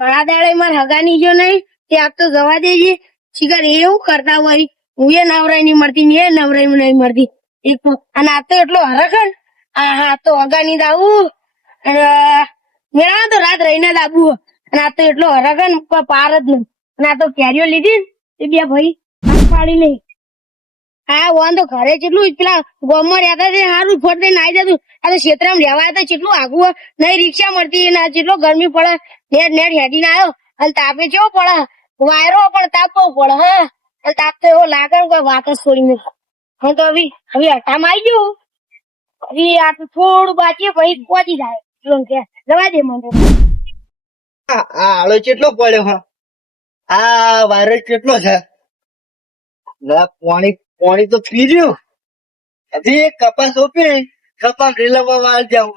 ઘણા દાડે માર હગાની જો નહીં તે આપ તો જવા દેજે. શિકાર એવું કરતા હોય હું એ નવરાઈ નહીં મળતી ને એ નવરાઈ નહીં મળતી એક તો. અને આ તો એટલો હરખન હા તો હગાની દાવું અને મેળા તો રાત રહીને દાબુ. અને આ તો એટલો હરખન પાર જ નહીં. અને આ તો કેરીઓ લીધી એ બે ભાઈ પાડી નહીં. હા વાન તો ઘરે કેટલું પેલા ગોમમાં રહેતા તે સારું ફોટ દઈને આવી જતું. આ તો ક્ષેત્રમાં રહેવા હતા કેટલું આગું નહીં રિક્ષા મળતી ને જેટલો ગરમી પડે નેટ નેટ હેડીને આવ્યો. અને તાપે કેવો પડે વાયરો પણ તાપવો પડે. હા અને તાપ તો એવો લાગે ને કોઈ વાત જ છોડી નથી. હું તો હવે હટામાં આવી ગયું. હવે આ તો થોડું બાકી ભાઈ પહોંચી જાય જવા દે મને. આ આળો કેટલો પડ્યો હા આ વાયરસ કેટલો છે પાણી તો પી રહ્યું હજી એક કપાસ ઓપી કપાસ રેલવા વાળ જાવ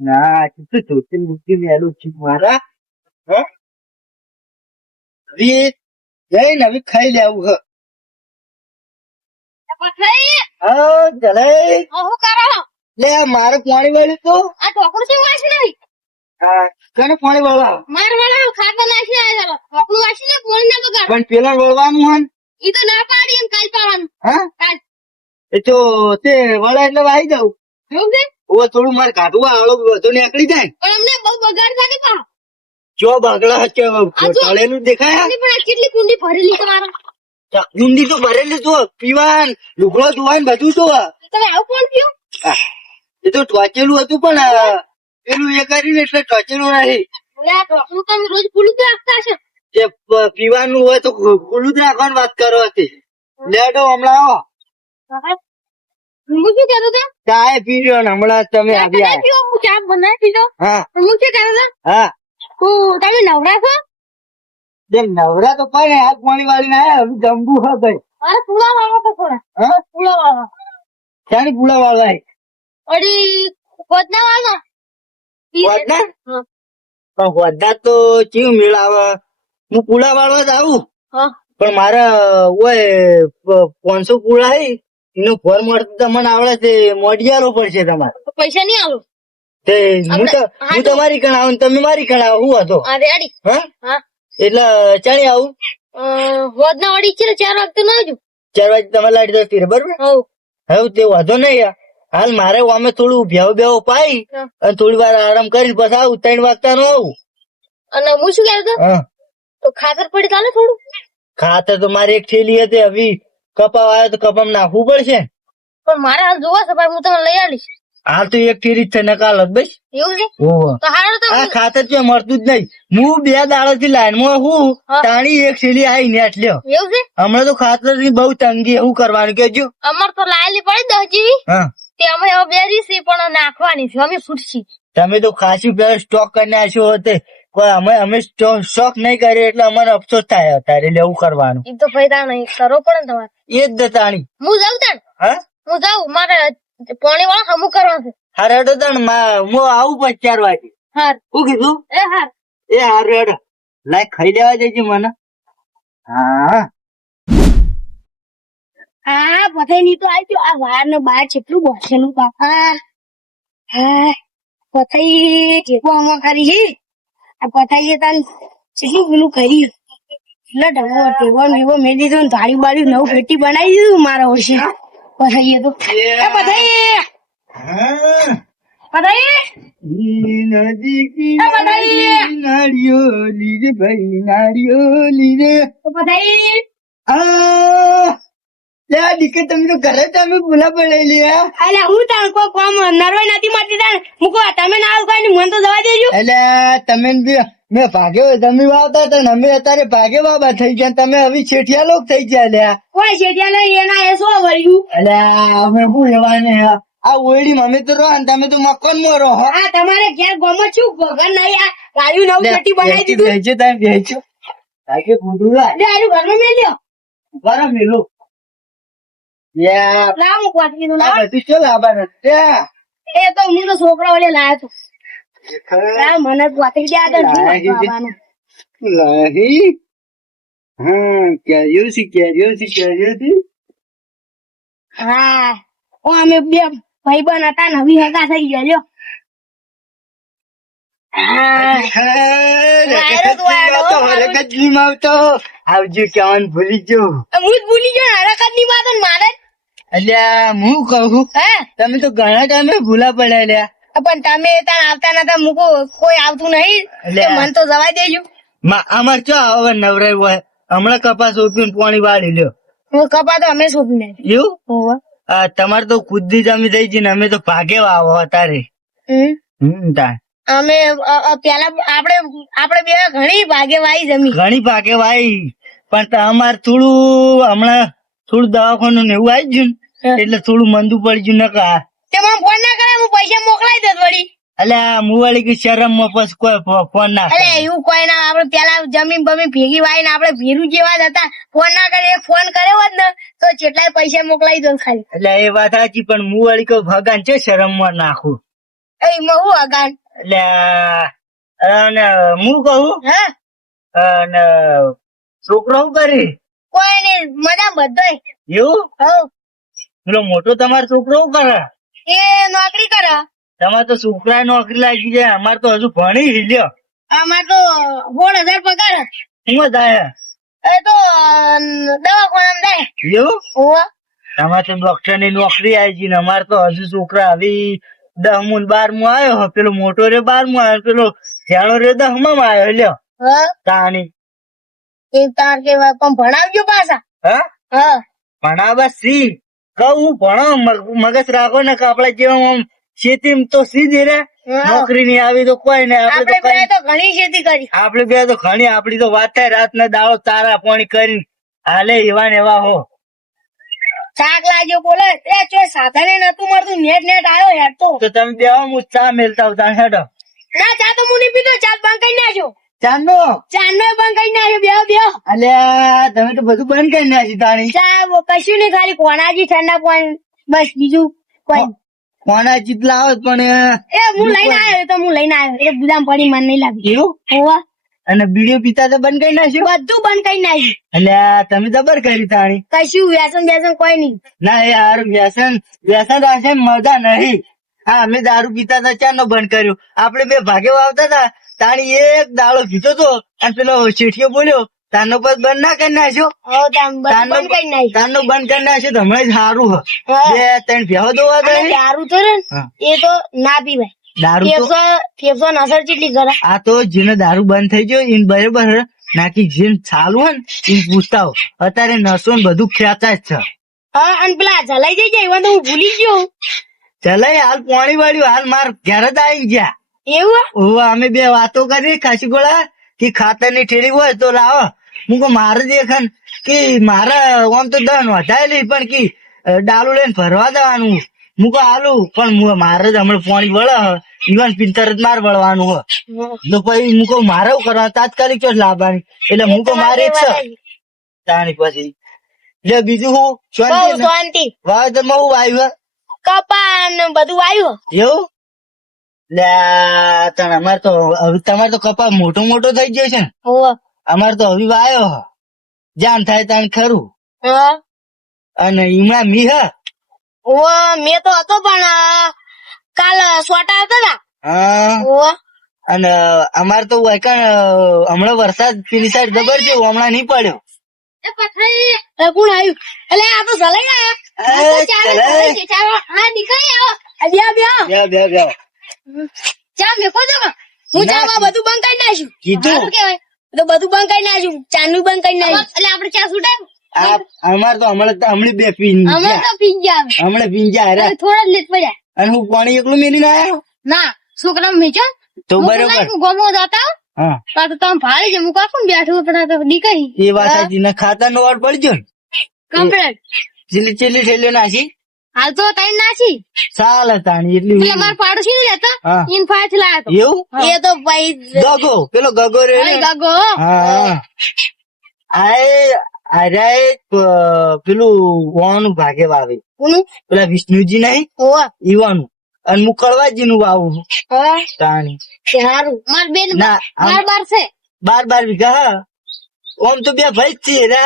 ના કેટલું ધોતી મૂકી મેલું છે મારા હવે જઈને હવે ખાઈ લેવું હ હા ચલે લે મારે પાણી વાળ્યું તો આ ઢોકળું છે વાંચી નહીં. હા કને પાણી વાળવા માર વાળા ખાતા નાખી આવ્યા ઢોકળું વાંચી ને પોણી ના બગાડ. પણ પેલા વળવાનું હન ઈ તો ના પાડી એમ કાલ પાવાનું. હા કાલ એ તો તે વળા એટલે આવી જાવ એવું છે ઓ થોડું મારે કાઢવા આળો બધો નીકળી જાય પણ અમને બહુ બગાડ થાય પા. જો બગડા તળેલું દેખાય પણ આ કેટલી કુંડી ભરેલી તમારો. ઊંડી તો ભરેલી તો પીવાન લુગડો ધોવાન બધું તો તમે આવું કોણ પીઓ. એ તો ટોચેલું હતું પણ પેલું એ કરીને એટલે ટોચેલું નહીં લે ઢોકળું તમે રોજ ફૂલું જ રાખતા હશે. જે પીવાનું હોય તો ખુલ્લું જ રાખવાની વાત કરો હતી લેડો હમણાં આવો હું શું કહેતો હતો ચાય પી રહ્યો ને હમણાં તમે આવ્યા પીઓ હું ચા બનાવી પીજો. હા હું શું કહેતો હતો હા તમે નવરા છો. જેમ નવરા તો પડે હાથ પાણી વાળી ને આયા હવે જંબુ હા ભાઈ અરે પૂળા વાળવા તો થોડા હા પૂળા વાળવા ચાની પુલા વાળવા અડી કોદના વાળવા હોદના પણ હોદના તો કેવું મેળ આવે હું પુલા વાળવા જ આવું હા પણ મારા ઓય 500 પુલા હે એનો ઘર મળતું તમને આવડે છે મોઢિયારો પડશે તમારે પૈસા નહીં આલો તે હું તમારી કણ આવું તમે મારી કણ આવું હું હતો અરે અડી હા હા એટલે ચાલી આવું હોદના વાળી છે 4 વાગતે ન આવજો. 4 વાગે તમે લાડી દો તીર બરોબર હવ હવે તે વાંધો નહીં હાલ મારે અમે થોડું ભેવ પાઈ અને થોડી વાર આરામ કરી પછી આવું 3 વાગતા નું આવું. અને હું શું કહેતો હતો હા તો ખાતર પડી ચાલે થોડું. ખાતર તો મારી એક થેલી હતી હવે કપાવ આવ્યો તો કપામ નાખવું પડશે પણ મારે હાલ જોવા છે પણ હું તમને લઈ આવીશ. હાલ તો એક થેલી જ છે નકાલ જ બસ એવું છે ઓહો તો હારું તો આ ખાતર તો મળતું જ નહીં હું 2 દાડા થી લાઈન માં હું તાણી એક થેલી આવી નેટ લ્યો એવું છે હમણાં તો ખાતર ની બહુ તંગી એવું કરવાનું કેજો અમાર તો લાયેલી પડી 10 જેવી હા તે અમે હવે બેરી છે પણ નાખવાની છે અમે ફૂટશી. તમે તો ખાસી પેલા સ્ટોક કરીને આશો હોતે અમે સ્ટોક નહીં કર્યો એટલે અમારે અફસોસ થાય તારે લેવું કરવાનું ઈ તો ભાઈ તાણ નહીં કરવો પડે ને તમારે. એ જ તાણી હું જાઉં તાણ હા હું જાઉં મારે પાણી વાળા હમું કરવાનું છે. હારે હેડો તાણ હું આવું પછી 4 વાગે હાર શું કીધું એ હાર એ હારે હેડો લાય ખાઈ લેવા જજે મને હા હા પથાઈ ની તો આવી ગયો. આ વાર ને બાર કેટલું બોસેલું બાપા. હા પથાઈ ટેકો આમાં કરી છે. આ પથાઈ એ તાન કેટલું પેલું કર્યું એટલે ઢગો ટેકો મેવો મેં દીધો ને થાળી બાળી નવું પેટી બનાવી દીધું મારા વર્ષે પથાઈ એ તો પથાઈ પથાઈ નાળીઓ લીધે ભાઈ નાળીઓ લીધે પથાઈ દીકરી તમે તો ઘરે તમે ભૂલા પડેલી એટલે હું તાણ કોઈ કોમ નરવાઈ નથી મારતી તાણ મૂકો તમે ના આવું કઈ મને તો જવા દેજો. એટલે તમે મેં ભાગ્યો તમે વાવતા હતા ને અમે અત્યારે ભાગે બાબા થઈ ગયા તમે હવે છેઠિયા લોક થઈ ગયા લ્યા કોઈ શેઠિયા લઈ એના એ શું વળ્યું. એટલે અમે શું એવા ને આ ઓયડી અમે તો રહો ને તમે તો મકાન માં રહો હા તમારે ઘેર ગમે છું ભગવાન નહીં આ ગાયું નવું પેટી બનાવી દીધું. બેસજો તમે બેસજો ભાગે પૂરું ગાયું ઘરમાં મેલ્યો બરાબર મેલું લાવ મૂકવા કીધું આ બધું ચો લાવવા નથી એ તો હું તો છોકરા વડે લાયો હતો લાવ મને વાતરી ગયા હતા શું વાપરવાનું. લાહી હા કેરીઓ હા ઓ અમે બે ભાઈબંધ હતા ને હવે હગા થઈ ગયા લ્યો આવજો કેવાનું ભૂલી ગયો. હું જ ભૂલી ગયો હરકત ની વાત ને મારે અલ્યા હું કહું હા તમે તો ઘણા ટાઈમે ભૂલા પડ્યા લ્યા. પણ તમે ત્યાં આવતા નતા મૂકો કોઈ આવતું નહીં એટલે તો મને તો જવા દેજો. અમાર ચો હવે નવરાય હોય હમણાં કપાસ ઉગીને પાણી વાળી લ્યો. હું કપા તો અમે શોધને એવું તમારે તો કુદી જમી થઈ ગઈ ને અમે તો ભાગે વાવો તારે. તાર અમે પેલા આપણે બે ઘણી ભાગે વાઈ જમી ઘણી ભાગે વાઈ પણ અમારે થોડું હમણાં થોડું દવાખાનું ને એવું આવી ગયું ને એટલે થોડું મંદુ પડી ગયું નકા. તે મને ફોન ના કરે હું પૈસા મોકલાઈ દે વળી. અલ્યા હું વળી કે શરમ માં પછી કોઈ ફોન ના અરે એવું કોઈ ના આપડે પેલા જમીન બમીન ભેગી વાઈ ને આપડે ભેરું જેવા જ હતા. ફોન ના કરે ફોન કર્યો હોત ને તો જેટલા પૈસા મોકલાઈ દો ખાલી. એટલે એ વાત સાચી પણ હું વળી કહું ભગવાન છે શરમ માં નાખું એમાં હું અગાન એટલે અને હું કહું હા અને છોકરો શું કરી કોઈ નઈ મજા બધો એવું હવ પેલો મોટો તમારો છોકરો શું કરે એ નોકરી કરે. તમારે તો છોકરા નોકરી લાગી જાય અમારે તો હજુ ભણી હિલ્યો. અમાર તો 16,000 પગાર. શું થાય એ તો દવાખાનામાં જાય. એવું હોવા તમારે તો ડોક્ટર ની નોકરી આવી ગઈ ને અમારે તો હજુ છોકરા આવી 10મું ને 12મું આવ્યો. પેલો મોટો રે 12મું આવ્યો પેલો જાણો રે 10માં આવ્યો લ્યો હા તાણી. એ તાર કેવા પણ ભણાવજો પાછા. હા હા ભણાવવા સી કહું ભણો મગજ રાખો ને કે આપડે જેવા આમ ખેતી તો સીધી રે નોકરી ની આવી તો કોઈ ને આપણે બે તો ઘણી ખેતી કરી. આપડે બે તો ઘણી આપડી તો વાત થાય રાત ના દાડો તારા પાણી કરી હાલે એવા ને એવા હો. શાક લાગ્યો બોલે એ ચો સાધને નતું મળતું નેટ આવ્યો યાર તો તમે બે હું ચા મેલતા આવતા હેડો. ના ચા તો હું નહીં પીતો ચા બંધ કરી નાખ્યો. ચાંદો ચાનો બંધ કરી નાખ્યો બે અલ્યા તમે તો બધું બંધ કરી નાખી તાણી. ચા કશું નહીં ખાલી કોણાજી ઠંડા પાણી બસ બીજું કોઈ. કોના ચીટલા આવે પણ એ હું લઈને આવ્યો તો હું લઈને આવ્યો એ બુદામ પડી મને નહીં લાગી. એવું હોવા અને બીડીઓ પીતા તો બંધ કરી નાખ્યું બધું બંધ કરી નાખ્યું. અલ્યા તમે જબર કરી તાણી. કશું વ્યસન કોઈ નહીં. ના યાર વ્યસન રાખે મજા નહીં. હા અમે દારૂ પીતા હતા ચાર નો બંધ કર્યો. આપડે બે ભાગે વાવતા હતા તાણી એક દાડો પીતો તો અને પેલો શેઠિયો બોલ્યો તાનો પર બંધ ના કરી નાખ્યો. બંધ કરી નાખ્યું. તાનો બંધ કરી નાખ્યો તો હમણાં જ સારું હ. બે ત્રણ ભેહો દોવા દે. દારૂ તો એ તો ના પીવાય. દારૂ તો ફેફસો અસર કેટલી કરે. આ તો જેને દારૂ બંધ થઈ ગયો એને બરાબર નાખી જેને ચાલુ હોય ને એને પૂછતા હો. અત્યારે નસો ને બધું ખેંચાય જ છે. હા અને પેલા જલાઈ જઈ જાય એમાં તો હું ભૂલી ગયો. ચલાય હાલ પાણી વાળ્યું હાલ માર ઘેર જ આવી ગયા. એવું અમે બે વાતો કરી ખાસી ગોળા કે ખાતર ની ઠેલી હોય તો લાવો. હું કહું મારે દેખાન કે મારે આમ તો દન વધારે પણ કે ડાલુ લઈને ભરવા દેવાનું. હું કહું હાલું પણ મારે જ હમણાં પાણી વળે ઈવન પિંતર જ મારે વળવાનું હોય તો પછી હું કહું મારે એવું કરવા તાત્કાલિક ચો લાવવાની એટલે હું કહું મારે જ છે તાણી પછી એટલે બીજું હું શાંતિ વાવેતર માં હું આવ્યું કપા ને બધું આવ્યું એવું લે અમારે તો હવે તમારે તો કપા મોટો મોટો થઈ ગયો છે ને. અમારે તો હવે આવ્યો જાન થાય તાણ ખરું. અને એમાં મી મેં તો હતો પણ કાલ સોટા હતા. અને અમારે તો હમણાં વરસાદ પેલી સાઈડ જબર છે હમણાં નહીં પડ્યો. કોણ આવ્યું એટલે આ તો જલાઈ આવ્યા. ચા મેકો છો હું ચા બધું બંધ કરી નાખ્યું. કીધું કેવાય તો બધું બંધ કરી નાખ્યું ચાનું બંધ કરી નાખ્યું એટલે આપડે ચા છૂટાય. અમારે તો હમણાં બે પી હમણાં પીંજા થોડા લેટ પડ્યા અને હું પાણી એકલું મેલી ના આવ્યો ના છોકરા મેચો તો બરોબર ગોમો જતા હા તો તમે ભાડે છે મુકા કોણ બેઠું પણ નીકળી એ વાત સાચી ને ખાતર નો વાડ પડજો ને કમ્પ્લેટ ચીલી ઠેલ્યો નાસી હાલ તો તઈ નાસી ચાલ તાણી એટલી માર પાડોશી લેતા ઇન ફાયર થી લાયો એવું એ તો ભાઈ ગગો પેલો ગગો રે ગગો હા અરે પેલું વાનું ભાગે વાવે પેલા વિષ્ણુજી નહીં ઈવાનું અને હું કળવાજી નું વાવું તાણી સારું માર બેન 12 છે 12 વીઘા હા ઓમ તો બે ભાઈ જ છીએ રે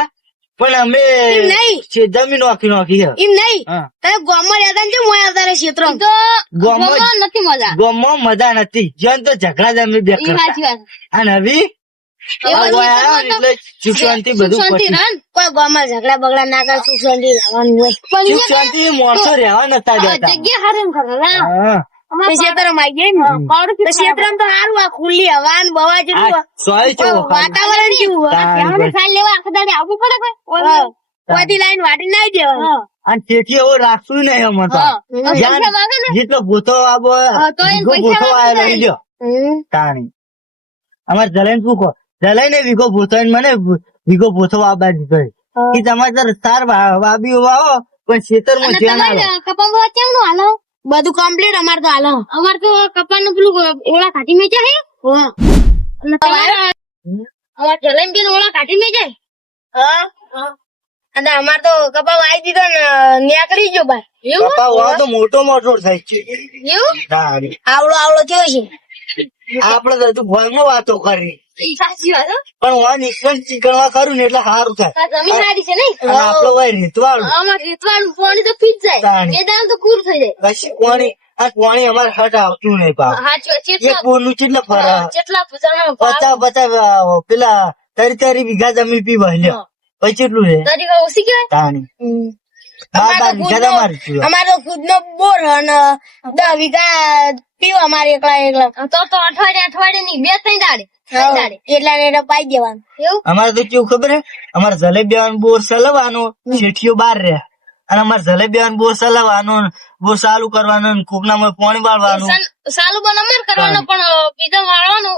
પણ અમે એમ નહીં. જમીન નોખી હે. એમ નહીં હા. તમે ગામમાં રહેતા ને હું આવતા રહે ક્ષેત્રો ગામમાં નથી મજા ગામમાં મજા નથી જ્યાં તો ઝઘડા જ અમે બે એ કરતા સાચી વાત અને હવે એ આ બધું વય આવ્યો ને એટલે સુખ શાંતિ બધું પછી કોઈ ગામમાં ઝઘડા બગડા ના કરે સુખ શાંતિ રહેવાનું હોય સુખ શાંતિ માણસો રહેવા નતા દેતા જગ્યા હારે હા ક્ષેત્રમાં આવી જાય ને ક્ષેત્રમાં તો સારું આ ખુલ્લી હવા ને બવા જેટલું આ સોય ચેવો ખાલી. વાતાવરણ કેવું તાન ખાઈ લેવા આખા દાડે આવવું પડે કોઈ લાઈન વાટી ના દેવાનું અને તેથી એવું રાખશું નહીં અમે તો જ્યાં જેટલો ભૂતો આવો તો એને વીઘો પૈસા ભૂતો વાગે લઈ લ્યો તાણી અમારે જલાઈને પૂછો જલાઈને વીઘો ભૂતો મને વીઘો ભૂતો વાબા દીધો કે તમારે તાર તાર વાબી વાવો પણ ખેતરમાં ધ્યાન આલો કપા કેમનું હાલો બધું કમ્પ્લીટ અમાર તો હાલો અમાર તો કપાનું પેલું ઓળા કાઢી મેચા હે અમાર જલેન બેન ઓળા કાઢી મેચાય હા અને અમાર તો કપા વાઈ દીધો ને નીકળી ગયો ભાઈ એવું કપા વાવો તો મોટો મોટો થાય છે એવું તાણી આવડો આવડો થયો છે આપડે તો હજુ ભણમાં વાતો કરી સાચી વાત પણ હું નિષ્કણ ચીકણવા કરું ને એટલે સારું થાય જમીન સારી છે નહીં અને આપડે હોય રીતવાળું અમાર રીતવાળું પાણી તો પી જ જાય તાણી. એ દામ તો કુર થઈ જાય કશી પાણી આ પાણી અમારે હટ આવતું નહીં પાવ હાચી વાત એક બોરનું કેટલા ફરે કેટલા પૂજાનો પચાસ પેલા તરી વીઘા જમીન પીવા લ્યો પછી કેટલું છે તરીકે ઓછી કહેવાય તાણી બાર વીઘા તમારે પીવા. અમારો ખુદ નો બોર અને 10 વીઘા પીવા અમારે એકલા તો અઠવાડિયે ની 2-3 દાડે એટલા ને પાઈ દેવાનું એવું અમારે તો કેવું ખબર હે અમારે જલેબી બોર ચલાવવાનો શેઠીઓ બાર રહ્યા અને અમારે જલેબી બોર ચલાવવાનો બોર ચાલુ કરવાનો કોકનામાં પાણી વાળવાનું સાલું પણ અમાર કરવાનું પણ બીજા વાળવાનું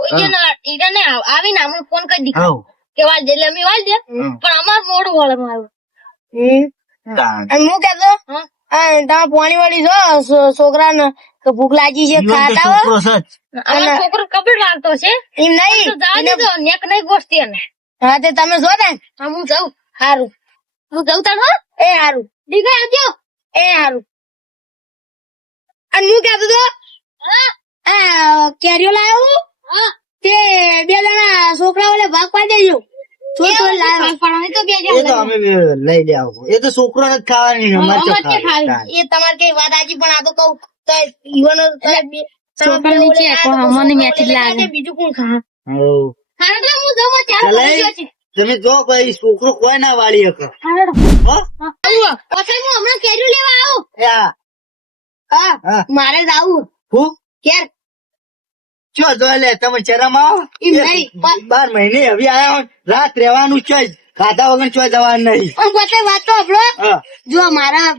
એને આવીને અમને ફોન કરી દીધો હવ કે વાળ દે એટલે અમે વાળ દે પણ અમાર મોડું વળવાનું આવ્યું તાણ. અને હું કેતો તમે પાણી વાળી જો છોકરા ને ભૂખ લાગી છે જીવન તો ખાતા છોકરો સચ છોકરો કપડ લાગતો છે એમ નહીં નેક નહીં ગોઠતી એને હા તે તમે જો ને હું જાઉં હારું હું જાઉં તાણ એ હારું દીકરા આવજો એ હારું અને હું કેતો તો કેરીઓ લાવ્યો તે 2 જણા છોકરાઓને ભાગ પાડી દેજો એ તો અમે લઈ લે આવો એ તો છોકરો ને ખાવાની અમારે તો ખાવાની. એ તમારે કઈ વાત સાચી પણ આ તો કઉ ઈવાનો બીજું કોણ ખા હવ. હું જમવા ચાર ચલાય. તમે જો ભાઈ છોકરો કોઈ ના વાળી હકે હો? પછી હું હમણાં કેરી લેવા આવું એ આ. હા હા. મારે જાવું હું ક્યાર ચો જો લે તમે ચરમ આવો એમ નહીં. 12 મહિને હવે આયા હોય, રાત રહેવાનું છે જ. ખાધા વગર ચો જવાનું નહીં પણ પોતે વાત તો આપણો હા. જો મારા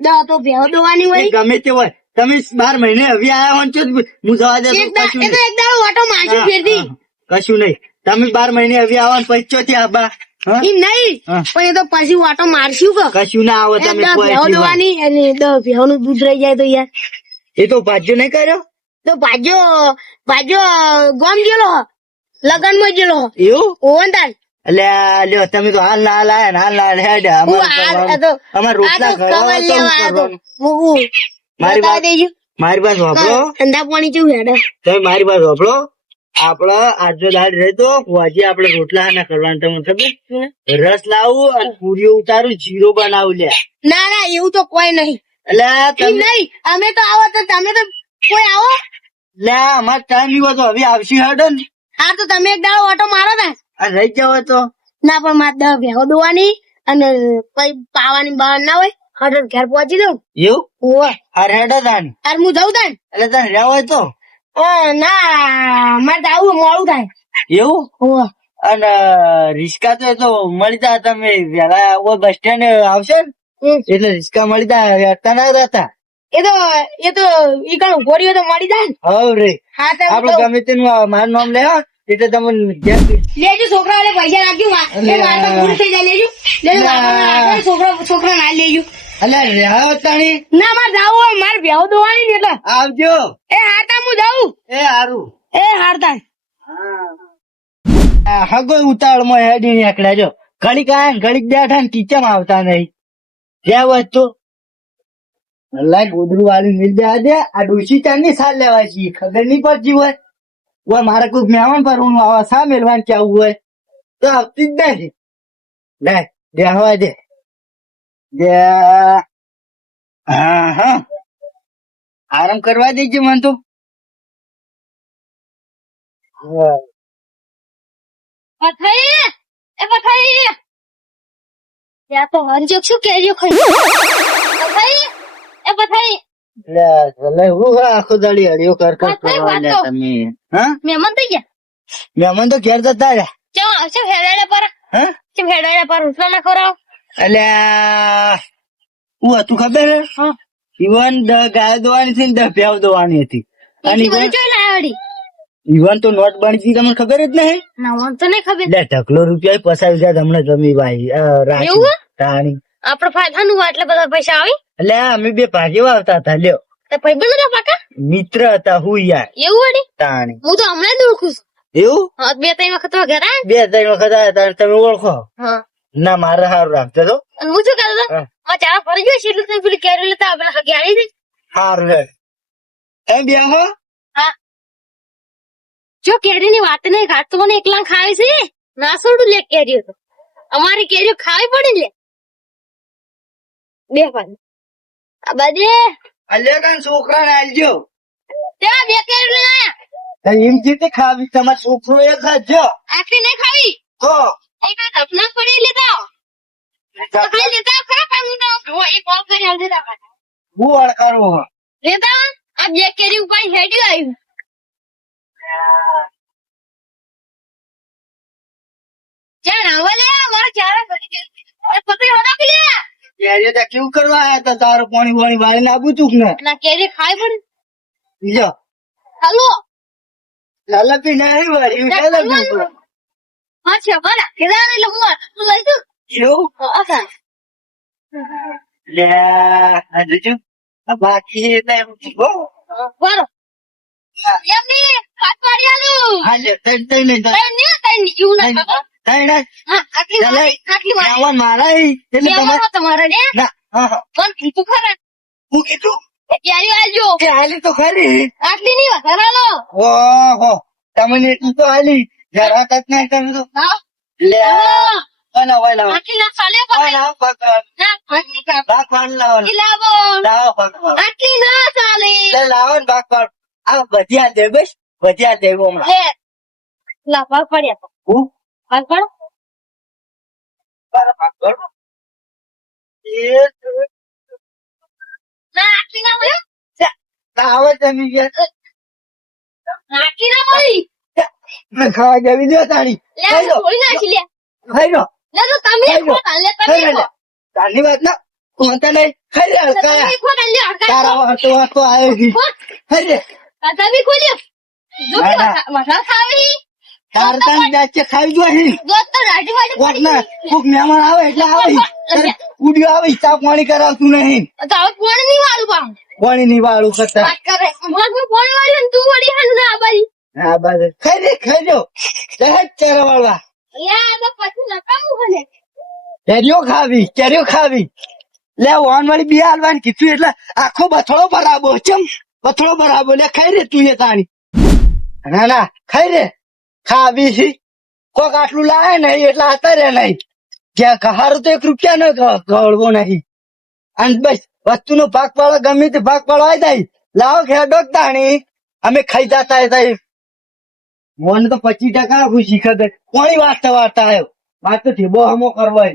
દવા તો ભેવ દોવાની હોય એ ગમે તે હોય તમે 12 મહિને હવે આયા હોય ને ચો હું જવા દેતો કશું એ તો નહીં. એક દાડો વાટો મારશું ફેરથી હા, કશું નહીં તમે 12 મહિને હવે આવો ને પછી ચોથી આબા હા? એમ નહીં હા. પણ એ તો પછી વાટો મારશું કે કશું ના આવો તમે કોઈ ભેવ એટલી વાર. દોવાની અને 10 ભેવ નું દૂધ રહી જાય તો યાર એ તો ભાજ્યો નહીં કર્યો તો ભાજો ગોમ ગયેલો લગન માં ગયેલો એવું ઓવન તાન એટલે લ્યો તમે તો હાલ ના હાલ આયા ને હાલ ના હાલ હેડ અમારે રોટલા ખાવા તો શું કરવાનું? મારી વાત મારી વાત વાપરો ઠંડા પાણી કેવું હેડે તમે મારી વાત વાપરો આપડે આજનો દાડ રહેતો આજે આપડે રોટલા ના કરવાના તમને ખબર રસ લાવું અને પૂરીઓ ઉતારું જીરો બનાવું લે ના ના એવું તો કોઈ નહીં એટલે એમ તમે નહીં અમે તો આવો તો તમે તો કોઈ આવો લે અમારે ટાઈમ એવો તો હવે આવશે હેડો ને હા તો તમે એક દાડો ઓટો મારો ને આ રહી જાવ તો ના પણ મારે 10 ભેહો દોવાની અને કઈ પાવાની બહાર ના હોય હટર ઘેર પહોંચી દઉં એવું ઓવા આ રેડો તાન અરે હું જઉં તાન એટલે તને રહ્યા હોય તો ના મારે તો આવું મોડું થાય એવું ઓવા અને રિક્ષા તો એ તો મળી જાય તમે વેલા બસ સ્ટેન્ડ આવશે ને એટલે રિક્ષા મળી જાય અડતા ના રહેતા એ તો ઈ કણ ઉભો રહ્યો તો મળી જાય ને હવ રે હા તો આપડે ગમે તેનું મારું નામ લે એટલે તમને લેજો છોકરાઓને પૈસા નાખ્યું એ વાત તો પૂરી થઈ જાય લેજો છોકરા ના લેજો અલ્યા રહ્યા તાણી ના મારે જાવું મારે ભેહો દોવાની ને એટલે આવજો એ હારતા હું જાઉં એ હારું એ હારતા હગો ઉતાવળ માં હેડી નીકળ્યા જો ઘડીક આયા ને ઘડીક બેઠા ને કિચન આવતા નહીં જ્યાં હોય તો લાય ગોદડું વાળી મિલ દે આજે આ ડોસી ચાંદની સાલ લેવા છીએ ખબર નહીં પડતી હોય મારે કોઈ મહેમાન પરવાનું આવા સા મેળવાનું કેવું હોય તો આવતી જ નથી લે બેહવા દે હા હા આરામ કરવા દેજે મન તો પથાઈ એ પથાઈ ત્યાં તો હરજો શું કેજો ખાઈ પથાઈ એ પથાઈ હું આખો દાડી હળિયો કર પથાઈ વાતો તમે હા મહેમાન થઈ ગયા મહેમાન તો ઘેર જતા રહ્યા ચમ હેડાડે પર હા ચમ હેડાડે પર ઉઠવા ના ખરાવ અલ્યા હું હતું ખબર હા ઈવન ગાય દોવાની હતી ને 10 ભેવ દોવાની હતી અને એટલી બધી જોઈ લાવડી ઈવન તો નોટ બનતી તમને ખબર જ નહીં ના મને તો નહીં ખબર એટલે ઢગલો રૂપિયા પસાવી જાય તમને જમી ભાઈ એવું? રાણી આપડે ફાયદા નું આટલા બધા પૈસા આવી એટલે અમે બે ભાગે વાવતા હતા લ્યો તો ભાઈબંધ હતા પાકા મિત્ર હતા હું યાર એવું વળી તાણી હું તો હમણાં જ ઓળખું છું એવું હા 2-3 વખત તો ઘરે આવ્યા. 2-3 વખત આવ્યા તા તમે ઓળખો હા ના મારે સારું રાખતો તો અને હું શું કરતો હતો હા. માં ચારા ફરી ગયો છે એટલે તમે પેલી કેરી લેતા પેલા હગી હતી સારું હે એમ બેહો હા જો કેરી ની વાત નહીં ઘાટ તો મને એકલા ખાવી છે ના છોડું લે કેરીઓ તો અમારી કેરીઓ ખાવી પડે ને લે બે પાન આ બાજે અલ્યા કાન છોકરા ને આલજો ત્યાં 2 કેરી લઈને આયા એમ જીતે ખાવી તમારો છોકરો એ ખાજો આખી નહીં ખાવી તો એક ધપના પડી લેતા આવો. તો ખાઈ લેતા આવો ખરા પણ હું તો એક કોલ કરી હાલ દેતા આવો. હું અડકારો લેતા આવો. આ 2 કેરી ઉપાડી હેડ્યું આવ્યું ચાલ આવો લે મારા ચારા ફરી ગઈ પતરી હોતા કે લે કેરીઓ તો કેવું કરવા આયા તા તારું પાણી વાણી વાળીને આપું તું ને ના કેરી ખાઈ પણ બીજો હાલો લલપી નહીં વાળી લલપી હા છે બરા કેદાર એટલે હું લઈ તું કેવું અસા લે આ જોજો આ બાકી એટલે એમ બહુ બરો એમની હાથ પાડી આલું હા લે તઈ તઈ નહીં તઈ એવું ના કાકા તઈ નહીં હા આટલી વાત આવા મારા એટલે મેમરો તમારે ને ના હા હા પણ કીધું ખરા હું કીધું ક્યારે આવજો કે હાલી તો ખરી આટલી નહીં વધારાનો ઓહો તમને એટલી તો હાલી જરા તક નહીં તમે તો હા લે અને હવે લાવો આટલી ના ચાલે લાવો પકડ ના આટલી કા બાકવાડ લાવો લાવો લાવો પકડ આટલી ના ચાલે લે લાવો ને બાકવાડ આ બધી આ દે બસ બધી આ દે હમણાં લે લા ભાગ પડ્યા તો હું ભાગ પડ બાકવાડ ના આટલી ના મળ્યું આવો તમે ગયા આટલી ના મળી મેં ખાવા જવી દો તાણી લે થોડી નાખી લે ખાઈ લો લે તો તમે ખોટા લે તમે ખો તારની વાત ના કોણતા નહીં ખાઈ લે તમે ખોટા લે તારા વાતો વાતો આવ્યો છે ખાઈ લે તમે ખોલ્યો જો ના, ના. મસાલા ખાવી તાર તાર જાચે ખાઈ જો અહીં જો તો રાજી વાડી કોક પડી ના કોક મહેમાન આવે એટલે આવે ઉડ્યો આવે ચા પાણી કરાવતું નહીં તો હવે કોણ ની વાળું પાઉં પાણી ની વાળું કરતા વાત કરે મગ કોણ વાળી તું વળી હન ના બાઈ હા બસ ખાઈ લો જહેજ ચેરા વાળવા યા તો પછી નકામું હને કેરીઓ ખાવી લે વાન વાળી બી હાલવાની કીધું એટલે આખો બથડો ભરાબો ચમ બથડો ભરાબો લે ખાઈ રે તું એ તાણી ના ના ખાઈ રે ખાવી છે કોક આટલું લાવે નહીં એટલે અત્યારે નહીં જ્યાં કહારું તો 1 રૂપિયા ન ગળવો નહીં અને બસ વસ્તુનો ભાગ પાડો ગમે તે ભાગ પાડવા જાય લાવો ખેડો તાણી અમે ખાઈ જતા હતા મને તો 25% ખુશી ખબર કોની વાર્તા આવ્યો વાત તો ઠેબો હમો કરવાય